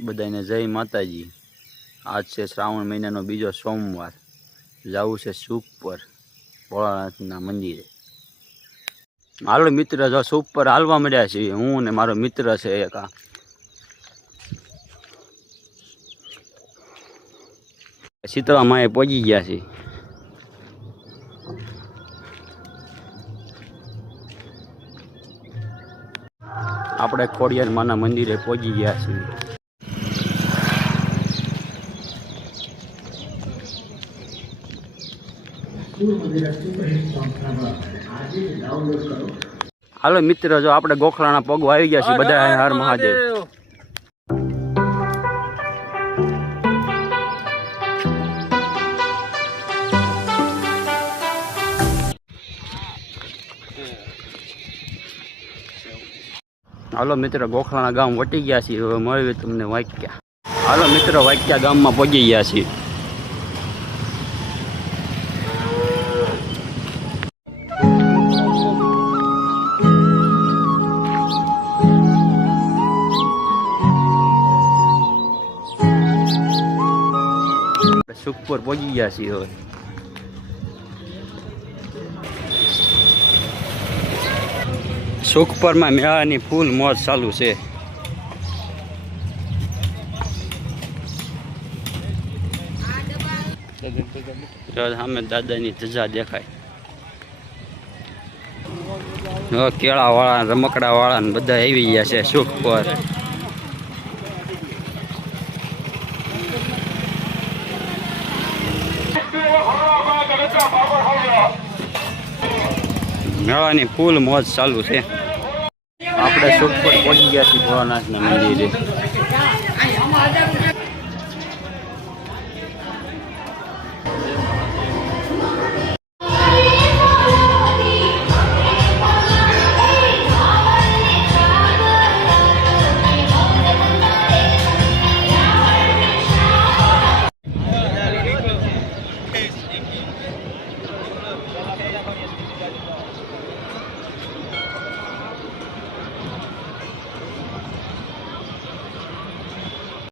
બધાને જય માતાજી। આજ છે શ્રાવણ મહિનાનો બીજો સોમવાર। જવું છે સુખ પર ભોળાનાથના મંદિરે। હાલો મિત્ર, જો સુખ પર હાલવા મળ્યા છીએ હું ને મારો મિત્ર છે એક। શીતળા માએ પહોંચી ગયા છીએ। આપણે ખોડિયાર માના મંદિરે પહોંચી ગયા છીએ। હાલો મિત્ર, જો આપણે ગોખલાના પગવા આવી ગયા છીએ બધા। હર મહાદેવ। હાલો મિત્ર, ગોખલાના ગામ વટી ગયા છીએ। હવે મળીએ તમને વાક્યા। હાલો મિત્ર, વાક્યા ગામમાં પહોંચી ગયા છીએ। સુખ પર પહોંચી ગયા છીએ હવે। સુખપરમાં મેળાની ફૂલ મોજ ચાલુ છે। સામે દાદાની ધજા દેખાય। કેળા વાળા, રમકડા વાળા ને બધા આવી ગયા છે સુખ પર। મેળાની ફૂલ મોજ ચાલુ છે। આપણે સુખ પર પહોંચી ગયા છીએ ભોળાનાથના મંદિરે।